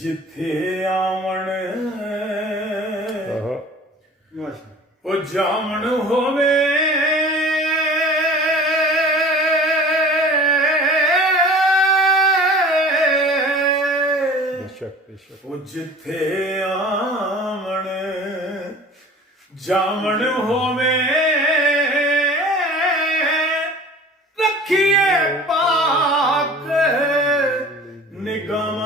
जिथे आवन ओ जामन होवे ओ जिथे आवन जामन होवे रखिए पाक निगाह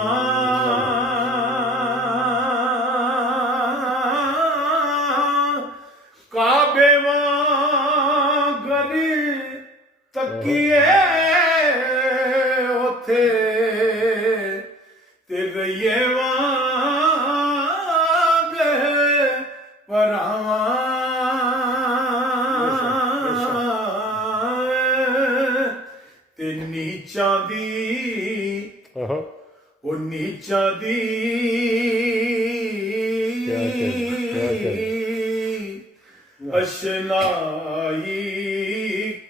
काबे वांगर तकिए उथे ते रहिए वांग परावां ते नीचां दी ओ नीचां दी अशनाई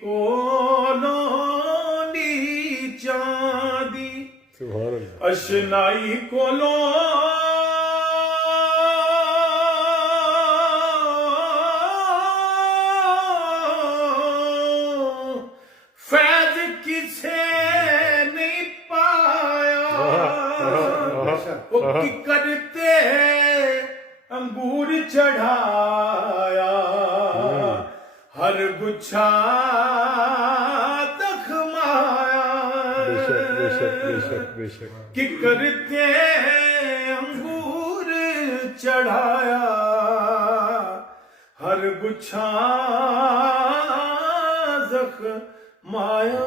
कोलों नीचां दी अशनाई कोलों फैज किसे नहीं पाया वो की करते अंगूर चढ़ाया हर गुच्छा दखमाया कि करते अंगूर चढ़ाया हर गुच्छा जख्माया